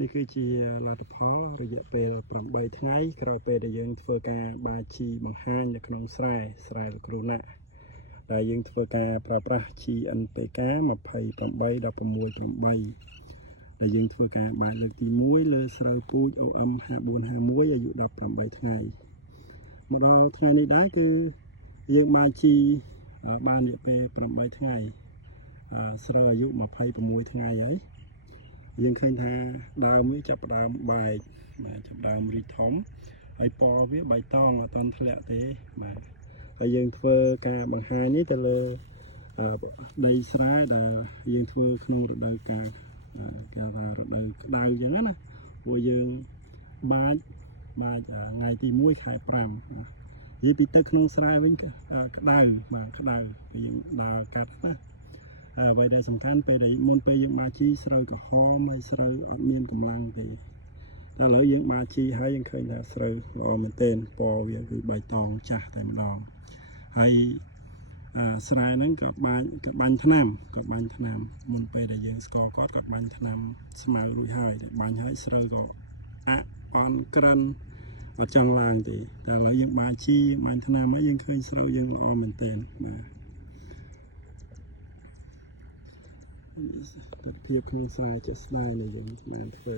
นี่คือជាលទ្ធផលរយៈពេល8ថ្ងៃក្រោយពេលដែលយើងធ្វើការបាជីបង្ហាញនៅក្នុងស្រែលោកគ្រូណាដែលយើងធ្វើការប្រើប្រាស់ NPK 28 16 ដែលយើងធ្វើការបាចលើកទី1លើស្រូវពូជ OM 5451អាយុ18ថ្ងៃមកដល់ថ្ងៃនេះដែរគឺយើងបាជីបានរយៈពេល8ថ្ងៃស្រូវអាយុ26ថ្ងៃហើយយើងឃើញថាដើមវាចាប់ផ្ដើមបែកចាប់ដើមរីកធំហើយពណ៌វាបៃតងអត់តាន់ធ្លាក់ទេបាទហើយយើងធ្វើការបង្ហាញនេះទៅលើដីស្រែដែលយើងធ្វើក្នុងរដូវកាលគេថារដូវក្តៅអញ្ចឹងណាព្រោះយើងបាចថ្ងៃទី1ខែ5និយាយពីទឹកក្នុងស្រែវិញក្តៅបាទក្តៅយើងដើរកាត់ណាអ្វីដែលសំខាន់ពេលដែលមុនពេលយើងបាជីស្រូវក្រហមហើយស្រូវអត់មានកម្លាំងទេតែឥឡូវយើងបាជីហើយយើងឃើញថាស្រូវល្អមែនទែនពណ៌វាគឺបៃតងចាស់តែម្ដងហើយស្រែហ្នឹងក៏បាញ់ថ្នាំមុនពេលដែលយើងស្គាល់គាត់ក៏បាញ់ថ្នាំស្មៅរួចហើយបាញ់ហើយស្រូវក៏អន់ក្រិនអត់ចង់ឡើងទេតែឥឡូវយើងបាជីបាញ់ថ្នាំហើយយើងឃើញស្រូវយើងល្អមែនទែនបាទទស្សនភាពក្នុងស្រែជាក់ស្ដែងដែលយើងបានធ្វើ